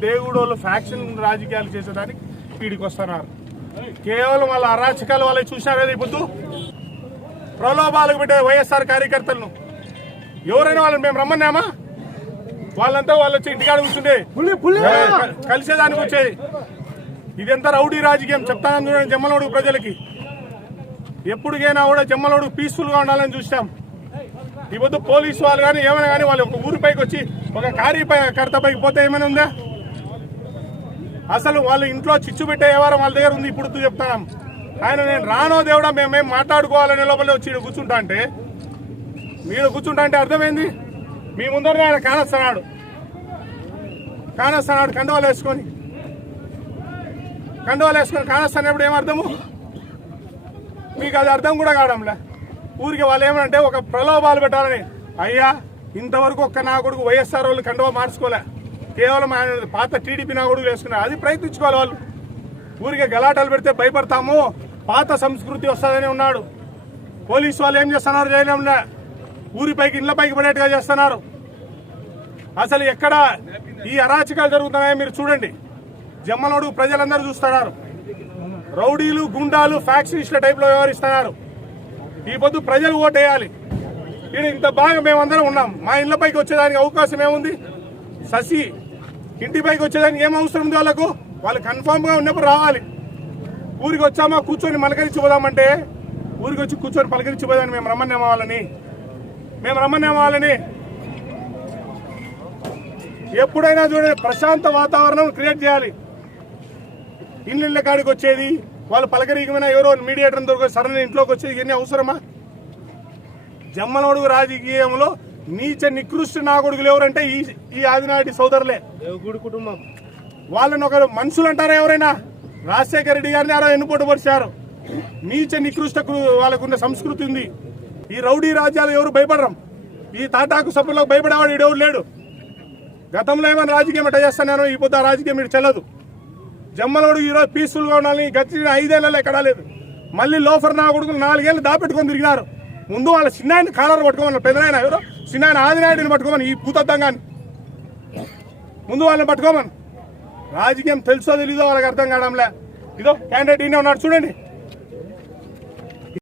దేవుడోళ్ళు faction రాజకీయాలు చేసేదానికి వీడికి వస్తున్నారు. కేవలం వాళ్ళ అరాచకాలు వాళ్ళు చూసినారు కదా ఇప్పుడు ప్రలోభాలకు పెట్టే వైఎస్ఆర్ కార్యకర్తలను. ఎవరైనా వాళ్ళని మేము రమ్మన్నామా? వాళ్ళంతా వాళ్ళు వచ్చి ఇంటికాడ కూర్చుంటే క- కలిసేదానికి వచ్చేది. ఇదంతా రౌడీ రాజకీయం చెప్తాను చూడండి జమ్మలోడు ప్రజలకి. ఎప్పటికైనా కూడా జమ్మలోడు పీస్ఫుల్గా ఉండాలని చూసాం ఈ పొద్దు పోలీసు వాళ్ళు కానీ ఏమైనా కానీ వాళ్ళు ఒక ఊరిపైకి వచ్చి ఒక కార్యపై కర్తపైకి పోతే ఏమైనా ఉందా? అసలు వాళ్ళు ఇంట్లో చిచ్చు పెట్టే వ్యవహారం వాళ్ళ దగ్గర ఉంది ఇప్పుడు చెప్తాం. ఆయన నేను రానో దేవుడా మేమేం మాట్లాడుకోవాలనే లోపల వచ్చి కూర్చుంటా అంటే మీరు కూర్చుంటా అంటే అర్థమైంది? మీ ముందరనే ఆయన కానస్తున్నాడు. కానస్తున్నాడు కండవాలు వేసుకొని. కండవాలు వేసుకొని కానస్తున్నప్పుడు ఏమర్థము మీకు అది అర్థం కూడా కావడంలే. ఊరికి వాళ్ళు ఏమంటే ఒక ప్రలోభాలు పెట్టాలని. అయ్యా ఇంతవరకు ఒక్క నా కొడుకు వైఎస్ఆర్ వాళ్ళు కండువా మార్చుకోలే. కేవలం ఆయన పాత టీడీపీ నా వేసుకున్నారు అది ప్రయత్నించుకోవాలి వాళ్ళు. ఊరికే గలాటాలు పెడితే భయపడతాము పాత సంస్కృతి వస్తుందని ఉన్నాడు. పోలీసు వాళ్ళు ఏం చేస్తున్నారు? జైలంలో ఊరి పైకి ఇళ్ళ పైకి పడేట్టుగా చేస్తున్నారు. అసలు ఎక్కడ ఈ అరాచకాలు జరుగుతున్నాయో మీరు చూడండి. జమ్మలోడు ప్రజలందరూ చూస్తున్నారు. రౌడీలు గుండాలు ఫ్యాక్షనిస్ట్ల టైప్లో వ్యవహరిస్తున్నారు. ఈ పొద్దు ప్రజలు ఓటేయాలి. ఈడ ఇంత బాగా మేమందరం ఉన్నాం. మా ఇళ్ళపైకి వచ్చేదానికి అవకాశం ఏముంది? శశి ఇంటి పైకి వచ్చేదానికి ఏం అవసరం ఉంది వాళ్ళకు? వాళ్ళు కన్ఫామ్గా ఉన్నప్పుడు రావాలి. ఊరికి వచ్చామా కూర్చొని మలకరించి పోదామంటే ఊరికి వచ్చి కూర్చొని పలకరించి పోదామని మేము రమ్మన్నామా వాళ్ళని. మేము రమ్మన్నామా వాళ్ళని. ఎప్పుడైనా చూడండి ప్రశాంత వాతావరణం క్రియేట్ చేయాలి. ఇళ్ళ కాడికి వచ్చేది వాళ్ళు పలకరీకమైన ఎవరో మీడియేటర్ దొరికి సడన్ ఇంట్లోకి వచ్చేది ఇవన్నీ అవసరమా? జమ్మనోడు రాజకీయంలో నీచ నికృష్ట నాగుడుగులు ఎవరంటే ఈ ఈ ఆదినాటి సోదరులే. దేవుడి కుటుంబం. వాళ్ళని ఒక మనుషులు అంటారా ఎవరైనా? రాజశేఖర రెడ్డి గారిని ఆరో ఎన్నుపోటు పరిచారు నీచ నికృష్ట వాళ్ళకున్న సంస్కృతి ఉంది. ఈ రౌడీ రాజ్యాలు ఎవరు భయపడరం. ఈ తాటాకు సభ్యులకు భయపడేవాడు ఈడెవరు లేడు. గతంలో ఏమైనా రాజకీయం ఎట్ట చేస్తున్నాను ఈ పొద్దు రాజకీయం ఇటు చెల్లదు. జమ్మలోడు ఈరోజు పీస్ఫుల్గా ఉండాలని గచ్చిన ఐదేళ్ళలో ఎక్కడా లేదు. మళ్ళీ లోఫర్ నా కొడుకులు నాలుగేళ్ళు దాపెట్టుకొని తిరిగినారు. ముందు వాళ్ళ చిన్నాయన కాలర్ పట్టుకోమని పెద్దనాయన ఎవరు? చిన్నాయన ఆదినాయుడిని పట్టుకోమని ఈ భూతద్దంగాని ముందు వాళ్ళని పట్టుకోమని. రాజకీయం తెలుసో తెలీదో వాళ్ళకి అర్థం కావడంలే. ఇదో క్యాండిడేట్ ఈయన ఉన్నాడు చూడండి.